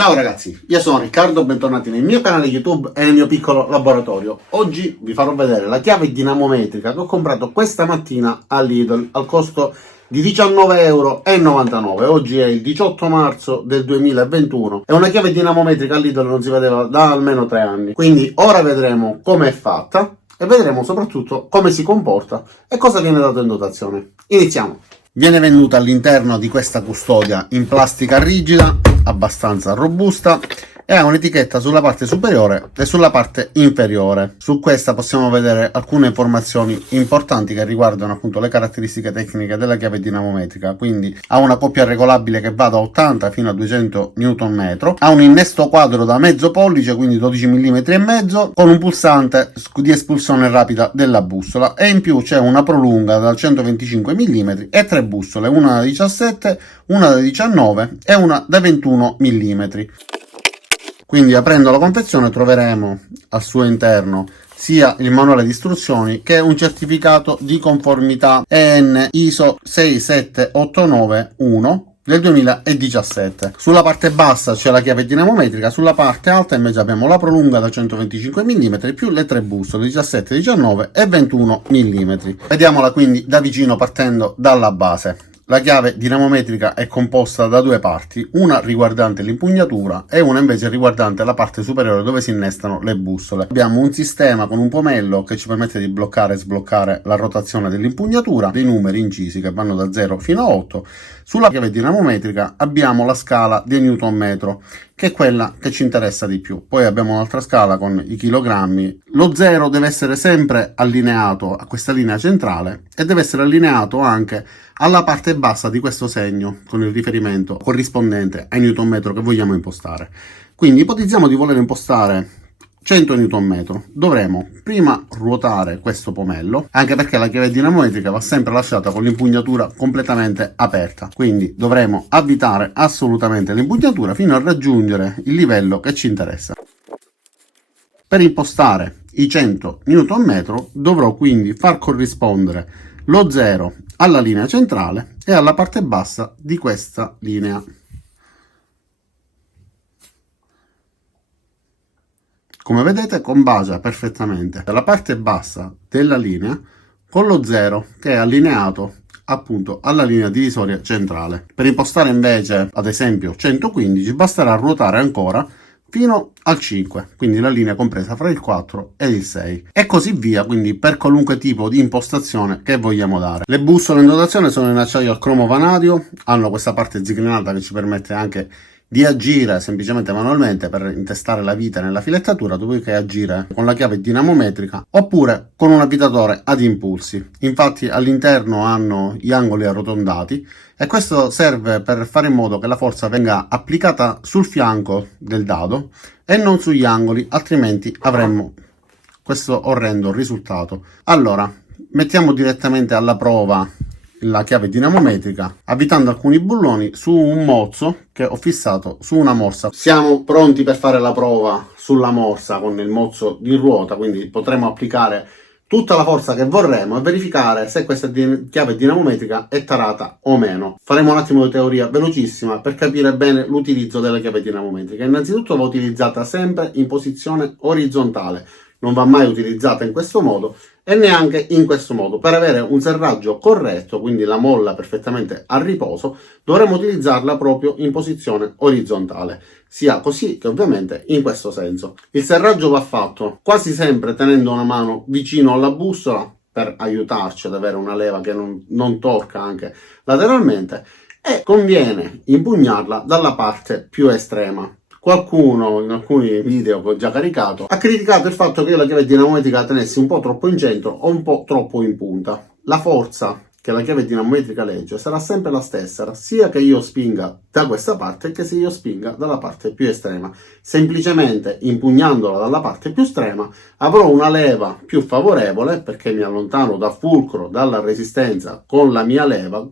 Ciao ragazzi, io sono Riccardo, bentornati nel mio canale YouTube e nel mio piccolo laboratorio. Oggi vi farò vedere la chiave dinamometrica che ho comprato questa mattina a Lidl al costo di 19,99 €. Oggi è il 18 marzo del 2021 e una chiave dinamometrica a Lidl non si vedeva da almeno 3 anni. Quindi ora vedremo come è fatta e vedremo soprattutto come si comporta e cosa viene dato in dotazione. Iniziamo! Viene venduta all'interno di questa custodia in plastica rigida, abbastanza robusta, e ha un'etichetta sulla parte superiore e sulla parte inferiore. Su questa possiamo vedere alcune informazioni importanti che riguardano appunto le caratteristiche tecniche della chiave dinamometrica. Quindi ha una coppia regolabile che va da 80 fino a 200 Nm, ha un innesto quadro da mezzo pollice, quindi 12 mm e mezzo, con un pulsante di espulsione rapida della bussola, e in più c'è una prolunga da 125 mm e 3 bussole, una da 17, una da 19 e una da 21 mm. Quindi aprendo la confezione troveremo al suo interno sia il manuale di istruzioni che un certificato di conformità EN ISO 67891 del 2017. Sulla parte bassa c'è la chiave dinamometrica, sulla parte alta invece abbiamo la prolunga da 125 mm più le 3 bussole 17, 19 e 21 mm. Vediamola quindi da vicino partendo dalla base. La chiave dinamometrica è composta da due parti, una riguardante l'impugnatura e una invece riguardante la parte superiore dove si innestano le bussole. Abbiamo un sistema con un pomello che ci permette di bloccare e sbloccare la rotazione dell'impugnatura, dei numeri incisi che vanno da 0 fino a 8. Sulla chiave dinamometrica abbiamo la scala di Newton metro, che è quella che ci interessa di più. Poi abbiamo un'altra scala con i chilogrammi. Lo 0 deve essere sempre allineato a questa linea centrale e deve essere allineato anche alla parte bassa di questo segno con il riferimento corrispondente ai Newton metro che vogliamo impostare. Quindi ipotizziamo di voler impostare 100 Nm. Dovremo prima ruotare questo pomello, anche perché la chiave dinamometrica va sempre lasciata con l'impugnatura completamente aperta, quindi dovremo avvitare assolutamente l'impugnatura fino a raggiungere il livello che ci interessa. Per impostare i 100 Nm dovrò quindi far corrispondere lo 0 alla linea centrale e alla parte bassa di questa linea. Come vedete combacia perfettamente la parte bassa della linea con lo 0 che è allineato appunto alla linea divisoria centrale. Per impostare invece ad esempio 115 basterà ruotare ancora fino al 5, quindi la linea compresa fra il 4 e il 6 e così via, quindi per qualunque tipo di impostazione che vogliamo dare. Le bussole in dotazione sono in acciaio al cromo vanadio, hanno questa parte zigrinata che ci permette anche di agire semplicemente manualmente per intestare la vite nella filettatura, dopodiché agire con la chiave dinamometrica oppure con un avvitatore ad impulsi. Infatti all'interno hanno gli angoli arrotondati e questo serve per fare in modo che la forza venga applicata sul fianco del dado e non sugli angoli, altrimenti avremmo questo orrendo risultato. Allora, mettiamo direttamente alla prova la chiave dinamometrica avvitando alcuni bulloni su un mozzo che ho fissato su una morsa. Siamo pronti per fare la prova sulla morsa con il mozzo di ruota, quindi potremo applicare tutta la forza che vorremmo e verificare se questa chiave dinamometrica è tarata o meno. Faremo un attimo di teoria velocissima per capire bene l'utilizzo della chiave dinamometrica. Innanzitutto va utilizzata sempre in posizione orizzontale, non va mai utilizzata in questo modo e neanche in questo modo. Per avere un serraggio corretto, quindi la molla perfettamente a riposo, dovremo utilizzarla proprio in posizione orizzontale, sia così che ovviamente in questo senso. Il serraggio va fatto quasi sempre tenendo una mano vicino alla bussola per aiutarci ad avere una leva che non torca anche lateralmente, e conviene impugnarla dalla parte più estrema. Qualcuno in alcuni video che ho già caricato ha criticato il fatto che io la chiave dinamometrica la tenessi un po' troppo in centro o un po' troppo in punta. La forza che la chiave dinamometrica legge sarà sempre la stessa, sia che io spinga da questa parte che se io spinga dalla parte più estrema. Semplicemente impugnandola dalla parte più estrema avrò una leva più favorevole perché mi allontano dal fulcro, dalla resistenza con la mia leva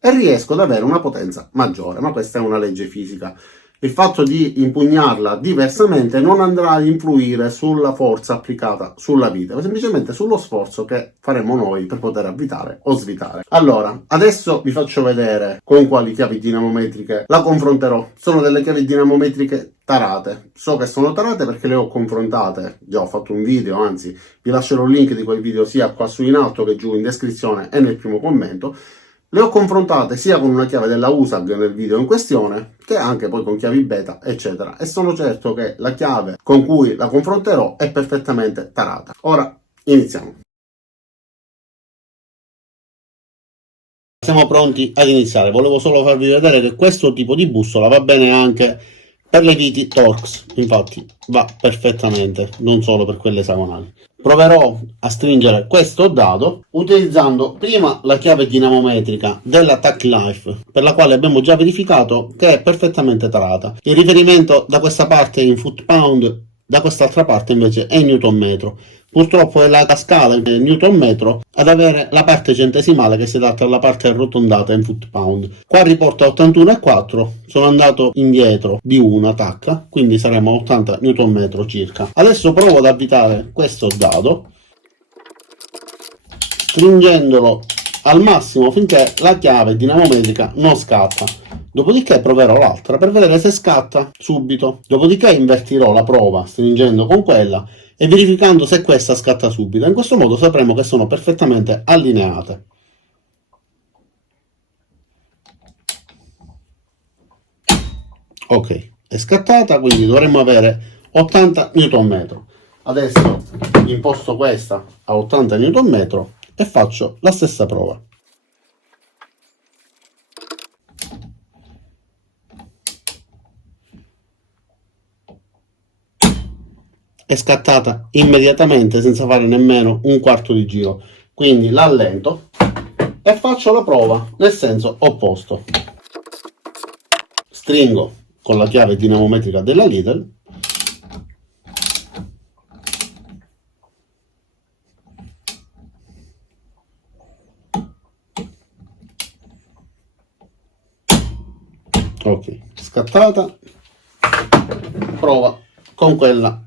e riesco ad avere una potenza maggiore, ma questa è una legge fisica. il fatto di impugnarla diversamente non andrà ad influire sulla forza applicata sulla vite, ma semplicemente sullo sforzo che faremo noi per poter avvitare o svitare. Allora, adesso vi faccio vedere con quali chiavi dinamometriche la confronterò. Sono delle chiavi dinamometriche tarate. So che sono tarate perché le ho confrontate, già ho fatto un video, anzi vi lascerò il link di quel video sia qua su in alto che giù in descrizione e nel primo commento. Le ho confrontate sia con una chiave della USAG nel video in questione, che anche poi con chiavi beta, eccetera, e sono certo che la chiave con cui la confronterò è perfettamente tarata. Ora iniziamo. Siamo pronti ad iniziare. Volevo solo farvi vedere che questo tipo di bussola va bene anche per le viti Torx, infatti va perfettamente, non solo per quelle esagonali. Proverò a stringere questo dado utilizzando prima la chiave dinamometrica della Tac Life, per la quale abbiamo già verificato che è perfettamente tarata. Il riferimento da questa parte è in foot pound, da quest'altra parte invece è in newton metro. Purtroppo è la scala in newton metro ad avere la parte centesimale che si adatta alla parte arrotondata in foot pound. Qua riporta 81,4, sono andato indietro di una tacca, quindi saremo a 80 newton metro circa. Adesso provo ad avvitare questo dado stringendolo al massimo finché la chiave dinamometrica non scatta. Dopodiché proverò l'altra per vedere se scatta subito. Dopodiché invertirò la prova stringendo con quella e verificando se questa scatta subito. In questo modo sapremo che sono perfettamente allineate. Ok, è scattata, quindi dovremmo avere 80 Nm. Adesso imposto questa a 80 Nm e faccio la stessa prova. È scattata immediatamente senza fare nemmeno un quarto di giro, quindi l'allento e faccio la prova nel senso opposto. Stringo con la chiave dinamometrica della Lidl ok, scattata. Prova con quella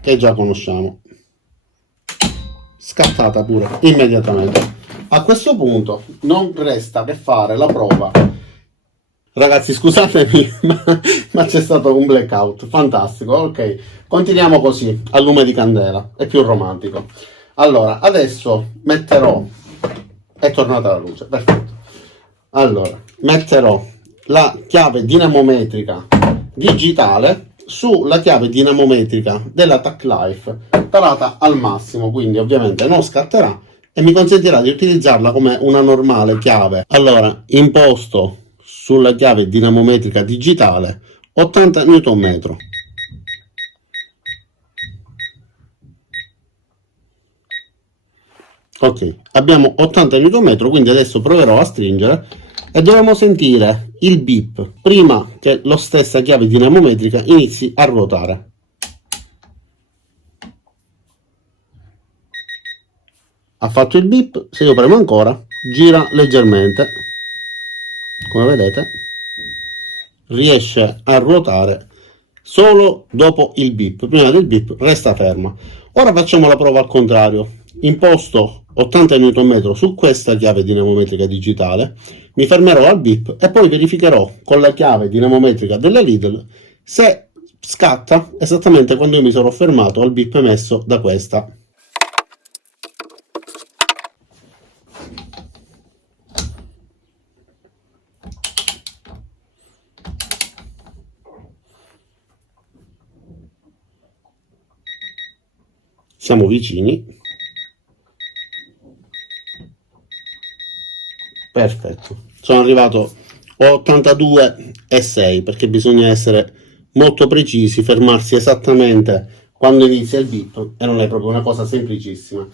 che già conosciamo, scattata pure immediatamente. A questo punto non resta che fare la prova. Ragazzi, scusatemi, ma c'è stato un blackout fantastico. Ok, continuiamo così a lume di candela, è più romantico. Allora, adesso metterò, è tornata la luce, perfetto. Allora, metterò la chiave dinamometrica digitale sulla chiave dinamometrica della Tac Life tarata al massimo, quindi ovviamente non scatterà e mi consentirà di utilizzarla come una normale chiave. Allora, imposto sulla chiave dinamometrica digitale 80 Nm. Ok, abbiamo 80 Nm, quindi adesso proverò a stringere e dovremo sentire il beep prima che la stessa chiave dinamometrica inizi a ruotare. Ha fatto il beep, se io premo ancora gira leggermente, come vedete riesce a ruotare solo dopo il beep. Prima del beep resta ferma. Ora facciamo la prova al contrario. Imposto 80 Nm su questa chiave dinamometrica digitale, mi fermerò al beep e poi verificherò con la chiave dinamometrica della Lidl se scatta esattamente quando io mi sarò fermato al beep emesso da questa. Siamo vicini. Perfetto, sono arrivato a 82,6 perché bisogna essere molto precisi, fermarsi esattamente quando inizia il beep e non è proprio una cosa semplicissima.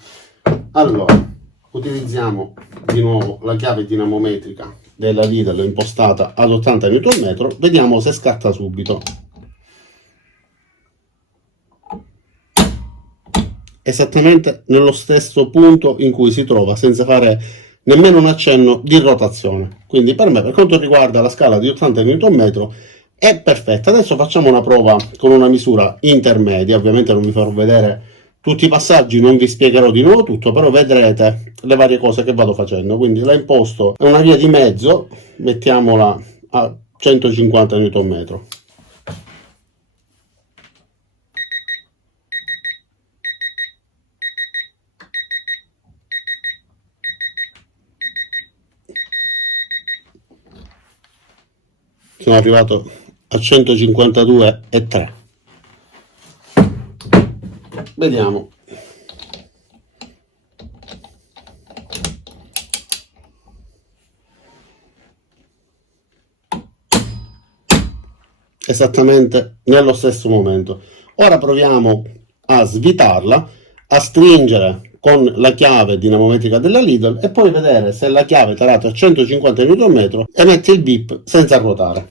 Allora, utilizziamo di nuovo la chiave dinamometrica della Lidl impostata ad 80 Nm, vediamo se scatta subito. Esattamente nello stesso punto in cui si trova, senza fare nemmeno un accenno di rotazione. Quindi per me, per quanto riguarda la scala di 80 Nm, è perfetta. Adesso facciamo una prova con una misura intermedia, ovviamente non vi farò vedere tutti i passaggi, non vi spiegherò di nuovo tutto, però vedrete le varie cose che vado facendo. Quindi la imposto è una via di mezzo, mettiamola a 150 Nm. Sono arrivato a 152,3. Vediamo. Esattamente nello stesso momento. Ora proviamo a svitarla, a stringere con la chiave dinamometrica della Lidl e poi vedere se la chiave tarata a 150 Nm emette il bip senza ruotare.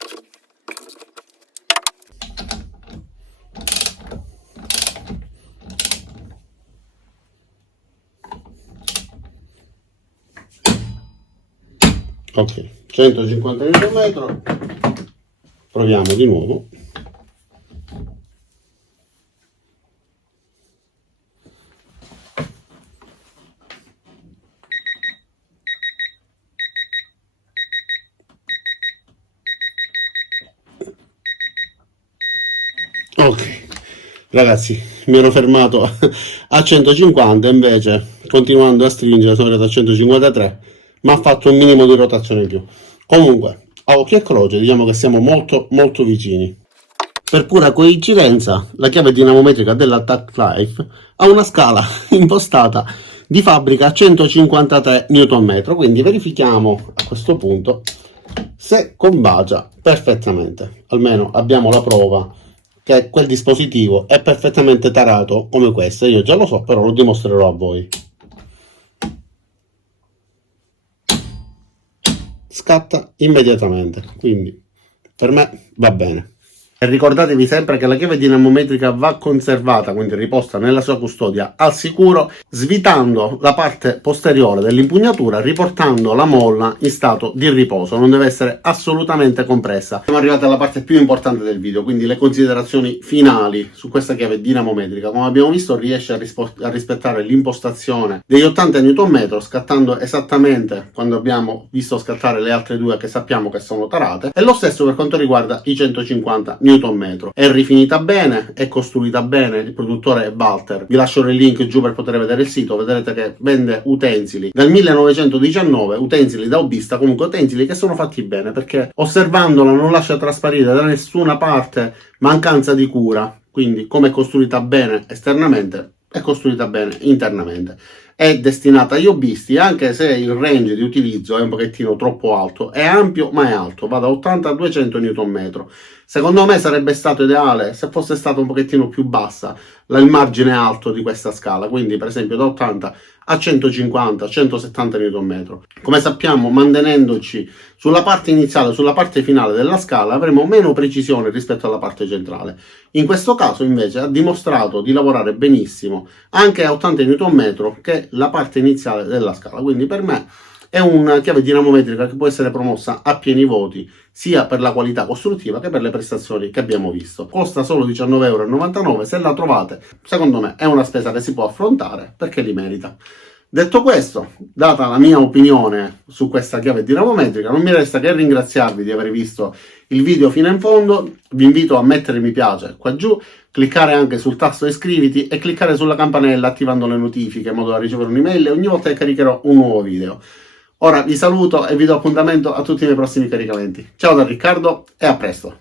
Ok, 150 Nm, proviamo di nuovo. Ok, ragazzi, mi ero fermato a 150, invece continuando a stringere sono arrivato a 153, ma ha fatto un minimo di rotazione in più. Comunque, a occhio e croce diciamo che siamo molto vicini. Per pura coincidenza, la chiave dinamometrica della Tact Life ha una scala impostata di fabbrica a 153 Nm, quindi verifichiamo a questo punto se combacia perfettamente. Almeno abbiamo la prova che quel dispositivo è perfettamente tarato come questo. Io già lo so, però lo dimostrerò a voi. Scatta immediatamente, quindi per me va bene. E ricordatevi sempre che la chiave dinamometrica va conservata, quindi riposta nella sua custodia al sicuro, svitando la parte posteriore dell'impugnatura, riportando la molla in stato di riposo. Non deve essere assolutamente compressa. Siamo arrivati alla parte più importante del video, quindi le considerazioni finali su questa chiave dinamometrica. Come abbiamo visto, riesce a rispettare l'impostazione degli 80 Nm, scattando esattamente quando abbiamo visto scattare le altre due che sappiamo che sono tarate, e lo stesso per quanto riguarda i 150 Nm. È rifinita bene, è costruita bene, il produttore è Walter, vi lascio il link giù per poter vedere il sito. Vedrete che vende utensili dal 1919, utensili da hobbista, comunque utensili che sono fatti bene, perché osservandola non lascia trasparire da nessuna parte mancanza di cura. Quindi come è costruita bene esternamente, è costruita bene internamente. È destinata agli hobbisti, anche se il range di utilizzo è un pochettino troppo alto. È ampio ma è alto, va da 80 a 200 Nm. Secondo me sarebbe stato ideale se fosse stato un pochettino più bassa il margine alto di questa scala, quindi per esempio da 80 a 150, 170 Nm. Come sappiamo, mantenendoci sulla parte iniziale, sulla parte finale della scala, avremo meno precisione rispetto alla parte centrale. In questo caso invece ha dimostrato di lavorare benissimo anche a 80 Nm, che è la parte iniziale della scala. Quindi per me è una chiave dinamometrica che può essere promossa a pieni voti, sia per la qualità costruttiva che per le prestazioni che abbiamo visto. Costa solo 19,99 €, se la trovate, secondo me è una spesa che si può affrontare perché li merita. Detto questo, data la mia opinione su questa chiave dinamometrica, non mi resta che ringraziarvi di aver visto il video fino in fondo. Vi invito a mettere mi piace qua giù, cliccare anche sul tasto iscriviti e cliccare sulla campanella attivando le notifiche in modo da ricevere un'email ogni volta che caricherò un nuovo video. Ora vi saluto e vi do appuntamento a tutti i miei prossimi caricamenti. Ciao da Riccardo e a presto!